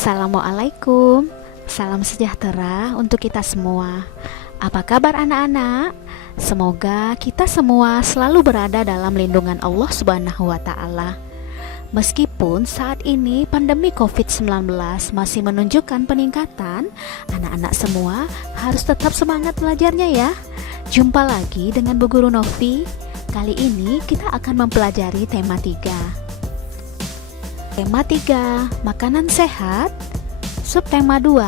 Assalamualaikum, salam sejahtera untuk kita semua. Apa kabar anak-anak? Semoga kita semua selalu berada dalam lindungan Allah Subhanahu wa Ta'ala. Meskipun saat ini pandemi COVID-19 masih menunjukkan peningkatan, anak-anak semua harus tetap semangat belajarnya ya. Jumpa lagi dengan Bu Guru Novi. Kali ini kita akan mempelajari tema 3. Tema 3, makanan sehat. Subtema 2,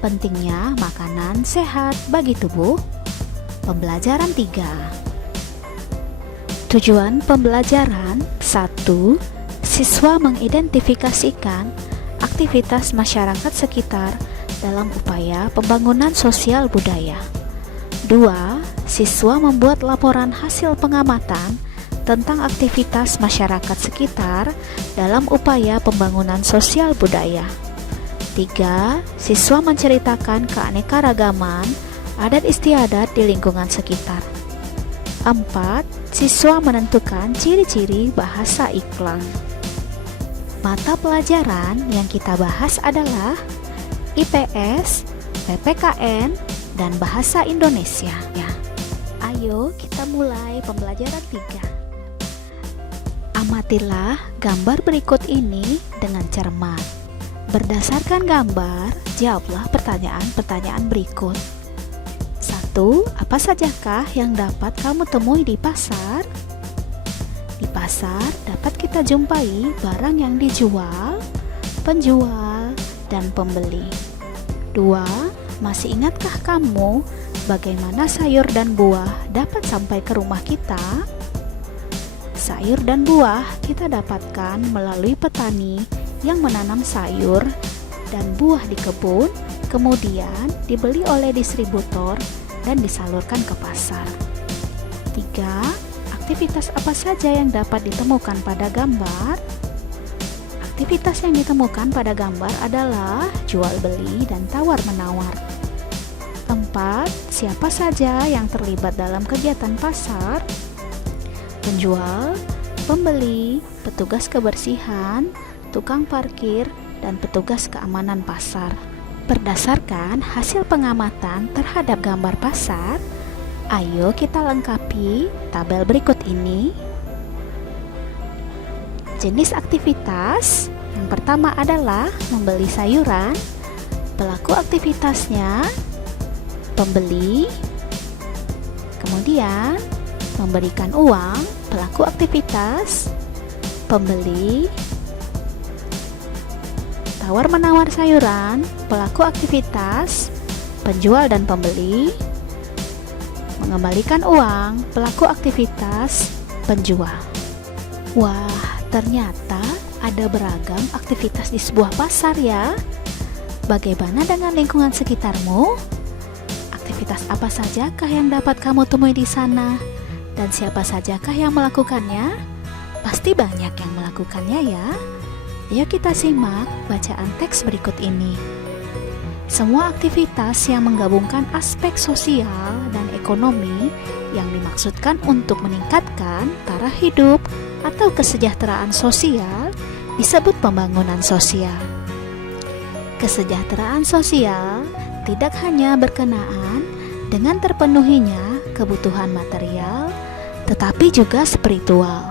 pentingnya makanan sehat bagi tubuh. Pembelajaran 3. Tujuan pembelajaran 1. Siswa mengidentifikasikan aktivitas masyarakat sekitar dalam upaya pembangunan sosial budaya. 2. Siswa membuat laporan hasil pengamatan tentang aktivitas masyarakat sekitar dalam upaya pembangunan sosial budaya. 3. Siswa menceritakan keanekaragaman adat istiadat di lingkungan sekitar. 4. Siswa menentukan ciri-ciri bahasa iklan. Mata pelajaran yang kita bahas adalah IPS, PPKN, dan Bahasa Indonesia. Ayo kita mulai pembelajaran 3. Amatilah gambar berikut ini dengan cermat. Berdasarkan gambar, jawablah pertanyaan-pertanyaan berikut. 1. Apa sajakah yang dapat kamu temui di pasar? Di pasar dapat kita jumpai barang yang dijual, penjual, dan pembeli. 2. Masih ingatkah kamu bagaimana sayur dan buah dapat sampai ke rumah kita? Sayur dan buah kita dapatkan melalui petani yang menanam sayur dan buah di kebun, kemudian dibeli oleh distributor dan disalurkan ke pasar. 3. Aktivitas apa saja yang dapat ditemukan pada gambar? Aktivitas yang ditemukan pada gambar adalah jual beli dan tawar menawar. 4. Siapa saja yang terlibat dalam kegiatan pasar? Penjual, pembeli, petugas kebersihan, tukang parkir, dan petugas keamanan pasar. Berdasarkan hasil pengamatan terhadap gambar pasar, ayo kita lengkapi tabel berikut ini. Jenis aktivitas yang pertama adalah membeli sayuran. Pelaku aktivitasnya pembeli. Kemudian memberikan uang. Pelaku aktivitas pembeli. Tawar-menawar sayuran, pelaku aktivitas penjual dan pembeli. Mengembalikan uang, pelaku aktivitas penjual. Wah, ternyata ada beragam aktivitas di sebuah pasar ya. Bagaimana dengan lingkungan sekitarmu? Aktivitas apa sajakah yang dapat kamu temui di sana? Dan siapa sajakah yang melakukannya? Pasti banyak yang melakukannya ya. Ayo kita simak bacaan teks berikut ini. Semua aktivitas yang menggabungkan aspek sosial dan ekonomi yang dimaksudkan untuk meningkatkan taraf hidup atau kesejahteraan sosial disebut pembangunan sosial. Kesejahteraan sosial tidak hanya berkenaan dengan terpenuhinya kebutuhan material, tetapi juga spiritual.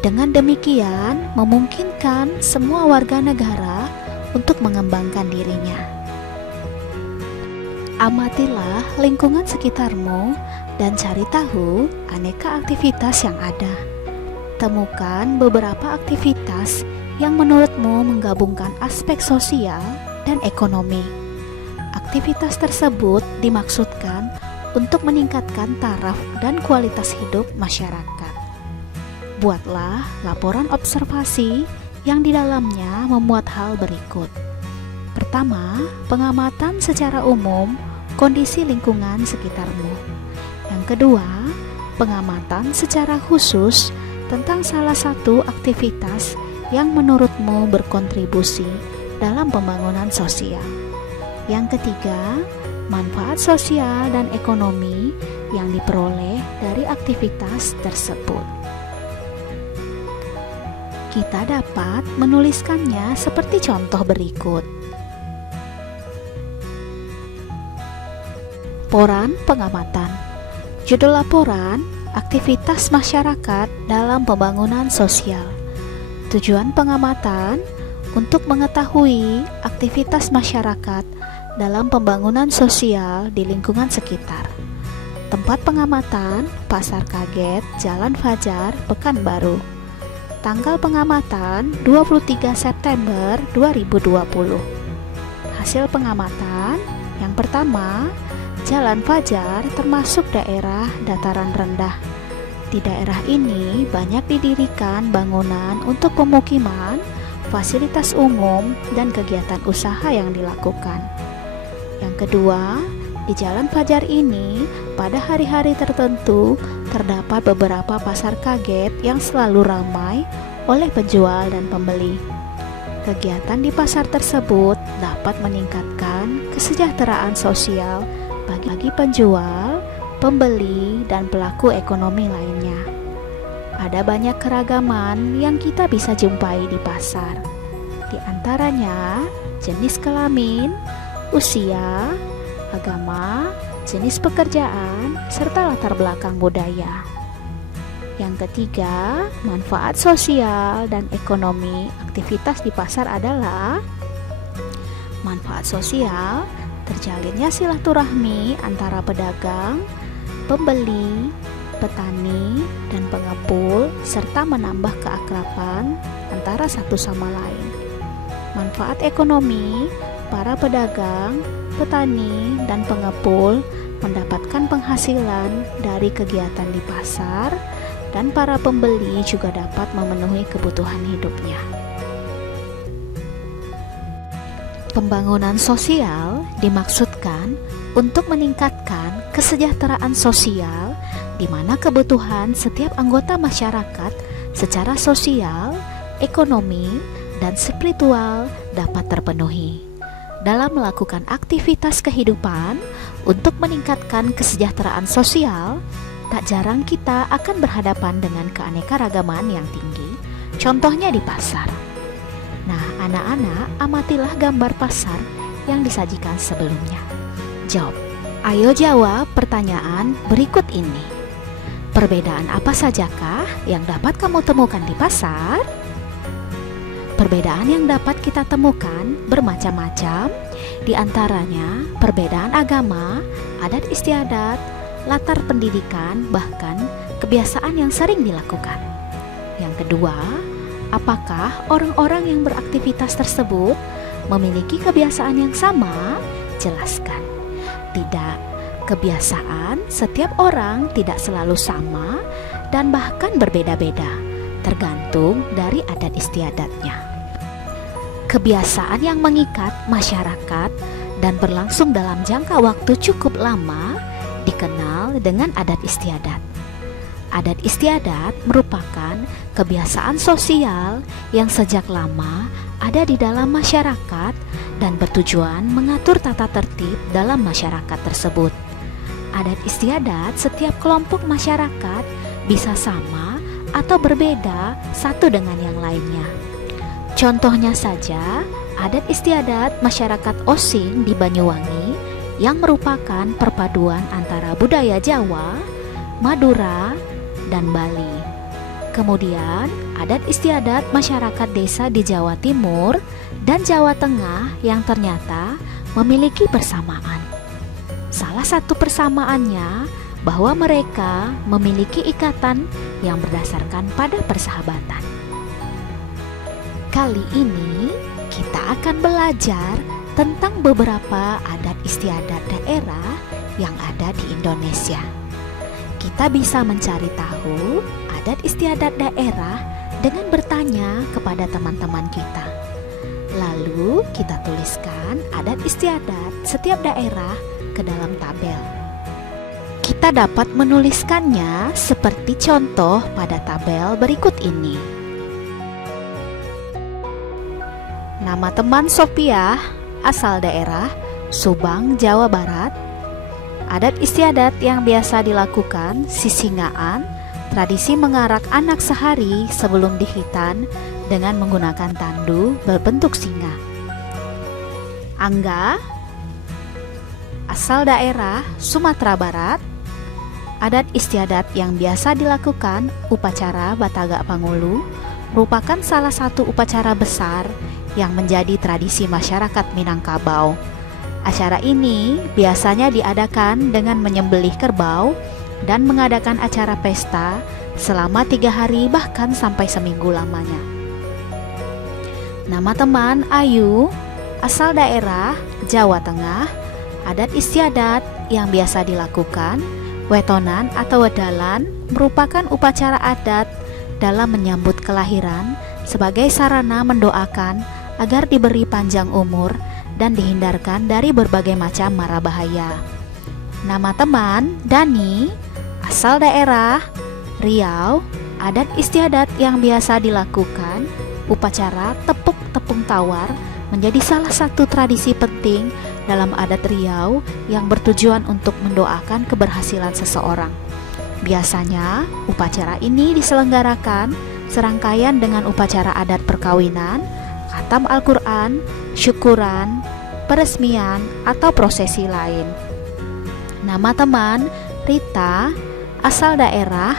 Dengan demikian, memungkinkan semua warga negara untuk mengembangkan dirinya. Amatilah lingkungan sekitarmu dan cari tahu aneka aktivitas yang ada. Temukan beberapa aktivitas yang menurutmu menggabungkan aspek sosial dan ekonomi. Aktivitas tersebut dimaksudkan untuk meningkatkan taraf dan kualitas hidup masyarakat. Buatlah laporan observasi yang di dalamnya memuat hal berikut. Pertama, pengamatan secara umum kondisi lingkungan sekitarmu. Yang kedua, pengamatan secara khusus tentang salah satu aktivitas yang menurutmu berkontribusi dalam pembangunan sosial. Yang ketiga, manfaat sosial dan ekonomi yang diperoleh dari aktivitas tersebut. Kita dapat menuliskannya seperti contoh berikut. Laporan pengamatan. Judul laporan, aktivitas masyarakat dalam pembangunan sosial. Tujuan pengamatan untuk mengetahui aktivitas masyarakat dalam pembangunan sosial di lingkungan sekitar. Tempat pengamatan, Pasar Kaget, Jalan Fajar, Pekanbaru. Tanggal pengamatan 23 September 2020. Hasil pengamatan yang pertama, Jalan Fajar termasuk daerah dataran rendah. Di daerah ini banyak didirikan bangunan untuk pemukiman, fasilitas umum, dan kegiatan usaha yang dilakukan. Yang kedua, di Jalan Fajar ini pada hari-hari tertentu terdapat beberapa pasar kaget yang selalu ramai oleh penjual dan pembeli. Kegiatan di pasar tersebut dapat meningkatkan kesejahteraan sosial bagi penjual, pembeli, dan pelaku ekonomi lainnya. Ada banyak keragaman yang kita bisa jumpai di pasar. Di antaranya jenis kelamin, usia, agama, jenis pekerjaan, serta latar belakang budaya. Yang ketiga, manfaat sosial dan ekonomi aktivitas di pasar adalah manfaat sosial, terjalinnya silaturahmi antara pedagang, pembeli, petani, dan pengepul, serta menambah keakraban antara satu sama lain. Manfaat ekonomi, para pedagang, petani, dan pengepul mendapatkan penghasilan dari kegiatan di pasar, dan para pembeli juga dapat memenuhi kebutuhan hidupnya. Pembangunan sosial dimaksudkan untuk meningkatkan kesejahteraan sosial di mana kebutuhan setiap anggota masyarakat secara sosial, ekonomi, dan spiritual dapat terpenuhi. Dalam melakukan aktivitas kehidupan untuk meningkatkan kesejahteraan sosial, tak jarang kita akan berhadapan dengan keanekaragaman yang tinggi, contohnya di pasar. Nah, anak-anak, amatilah gambar pasar yang disajikan sebelumnya. Jawab. Ayo jawab pertanyaan berikut ini. Perbedaan apa sajakah yang dapat kamu temukan di pasar? Perbedaan yang dapat kita temukan bermacam-macam, di antaranya perbedaan agama, adat istiadat, latar pendidikan, bahkan kebiasaan yang sering dilakukan. Yang kedua, apakah orang-orang yang beraktivitas tersebut memiliki kebiasaan yang sama? Jelaskan. Tidak, kebiasaan setiap orang tidak selalu sama dan bahkan berbeda-beda, tergantung dari adat istiadatnya. Kebiasaan yang mengikat masyarakat dan berlangsung dalam jangka waktu cukup lama dikenal dengan adat istiadat. Adat istiadat merupakan kebiasaan sosial yang sejak lama ada di dalam masyarakat dan bertujuan mengatur tata tertib dalam masyarakat tersebut. Adat istiadat setiap kelompok masyarakat bisa sama atau berbeda satu dengan yang lainnya. Contohnya saja, adat istiadat masyarakat Osing di Banyuwangi yang merupakan perpaduan antara budaya Jawa, Madura, dan Bali. Kemudian, adat istiadat masyarakat desa di Jawa Timur dan Jawa Tengah yang ternyata memiliki persamaan. Salah satu persamaannya bahwa mereka memiliki ikatan yang berdasarkan pada persahabatan. Kali ini kita akan belajar tentang beberapa adat istiadat daerah yang ada di Indonesia. Kita bisa mencari tahu adat istiadat daerah dengan bertanya kepada teman-teman kita. Lalu kita tuliskan adat istiadat setiap daerah ke dalam tabel. Kita dapat menuliskannya seperti contoh pada tabel berikut ini. Nama teman Sophia, asal daerah Subang, Jawa Barat. Adat istiadat yang biasa dilakukan sisingaan, tradisi mengarak anak sehari sebelum dihitan dengan menggunakan tandu berbentuk singa. Angga, asal daerah Sumatera Barat. Adat istiadat yang biasa dilakukan upacara Batagak Pangulu merupakan salah satu upacara besar yang menjadi tradisi masyarakat Minangkabau. Acara ini biasanya diadakan dengan menyembelih kerbau dan mengadakan acara pesta selama 3 hari bahkan sampai seminggu lamanya. Nama teman Ayu, asal daerah Jawa Tengah. Adat istiadat yang biasa dilakukan wetonan atau wedalan merupakan upacara adat dalam menyambut kelahiran sebagai sarana mendoakan agar diberi panjang umur dan dihindarkan dari berbagai macam mara bahaya. Nama teman Dani, asal daerah Riau. Adat istiadat yang biasa dilakukan upacara tepuk tepung tawar menjadi salah satu tradisi penting dalam adat Riau yang bertujuan untuk mendoakan keberhasilan seseorang. Biasanya, upacara ini diselenggarakan serangkaian dengan upacara adat perkawinan, khatam Al-Quran, syukuran, peresmian, atau prosesi lain. Nama teman Rita, asal daerah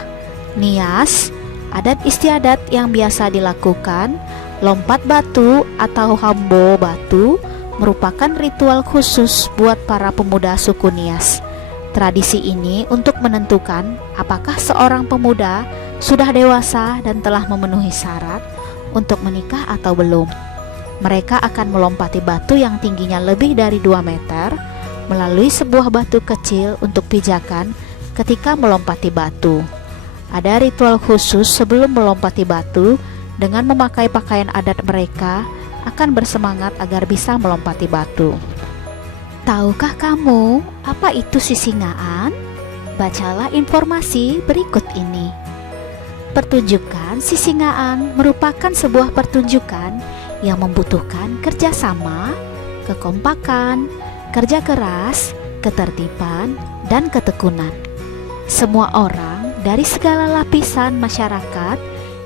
Nias. Adat istiadat yang biasa dilakukan lompat batu atau hambo batu merupakan ritual khusus buat para pemuda suku Nias. Tradisi ini untuk menentukan apakah seorang pemuda sudah dewasa dan telah memenuhi syarat untuk menikah atau belum. Mereka akan melompati batu yang tingginya lebih dari 2 meter melalui sebuah batu kecil untuk pijakan ketika melompati batu. Ada ritual khusus sebelum melompati batu dengan memakai pakaian adat mereka akan bersemangat agar bisa melompati batu. Tahukah kamu apa itu sisingaan? Bacalah informasi berikut ini. Pertunjukan sisingaan merupakan sebuah pertunjukan yang membutuhkan kerjasama, kekompakan, kerja keras, ketertiban, dan ketekunan. Semua orang dari segala lapisan masyarakat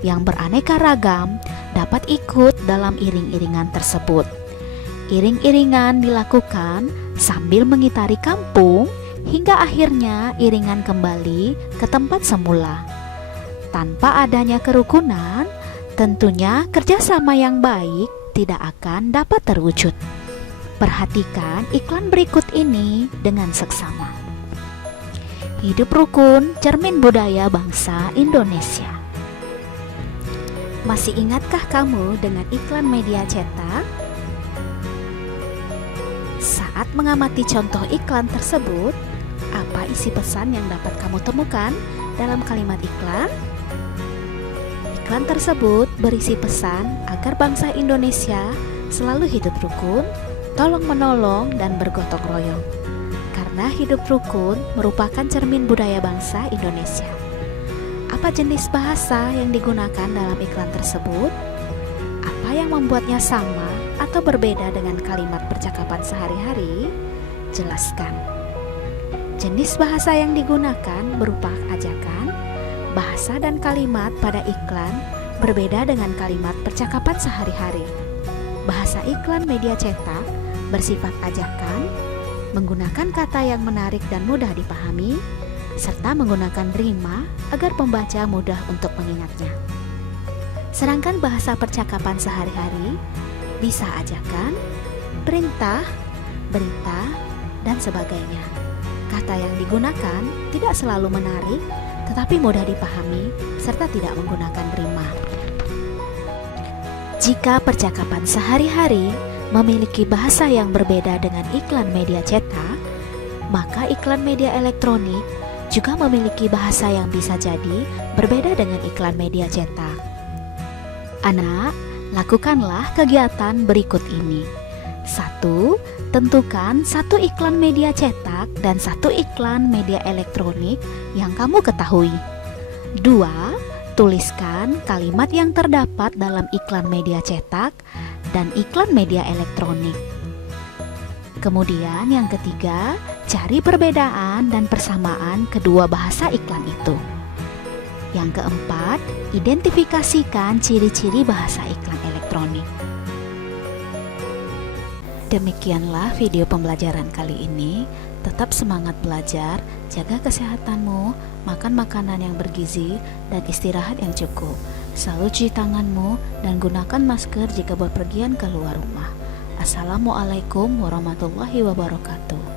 yang beraneka ragam dapat ikut dalam iring-iringan tersebut. Iring-iringan dilakukan sambil mengitari kampung hingga akhirnya iringan kembali ke tempat semula. Tanpa adanya kerukunan, tentunya kerjasama yang baik tidak akan dapat terwujud. Perhatikan iklan berikut ini dengan seksama. Hidup rukun, cermin budaya bangsa Indonesia. Masih ingatkah kamu dengan iklan media cetak? Saat mengamati contoh iklan tersebut, apa isi pesan yang dapat kamu temukan dalam kalimat iklan? Iklan tersebut berisi pesan agar bangsa Indonesia selalu hidup rukun, tolong-menolong, dan bergotong royong. Karena hidup rukun merupakan cermin budaya bangsa Indonesia. Apa jenis bahasa yang digunakan dalam iklan tersebut? Apa yang membuatnya sama atau berbeda dengan kalimat percakapan sehari-hari? Jelaskan. Jenis bahasa yang digunakan berupa ajakan, bahasa dan kalimat pada iklan berbeda dengan kalimat percakapan sehari-hari. Bahasa iklan media cetak bersifat ajakan, menggunakan kata yang menarik dan mudah dipahami, serta menggunakan rima agar pembaca mudah untuk mengingatnya. Sedangkan bahasa percakapan sehari-hari bisa ajakan, perintah, berita, dan sebagainya. Kata yang digunakan tidak selalu menarik, tetapi mudah dipahami serta tidak menggunakan rima. Jika percakapan sehari-hari memiliki bahasa yang berbeda dengan iklan media cetak, maka iklan media elektronik juga memiliki bahasa yang bisa jadi berbeda dengan iklan media cetak. Anak, lakukanlah kegiatan berikut ini. 1. Tentukan 1 iklan media cetak dan 1 iklan media elektronik yang kamu ketahui. 2. Tuliskan kalimat yang terdapat dalam iklan media cetak dan iklan media elektronik. Kemudian yang ketiga, cari perbedaan dan persamaan kedua bahasa iklan itu. Yang keempat, identifikasikan ciri-ciri bahasa iklan elektronik. Demikianlah video pembelajaran kali ini. Tetap semangat belajar, jaga kesehatanmu, makan makanan yang bergizi, dan istirahat yang cukup. Selalu cuci tanganmu dan gunakan masker jika bepergian keluar rumah. Assalamualaikum warahmatullahi wabarakatuh.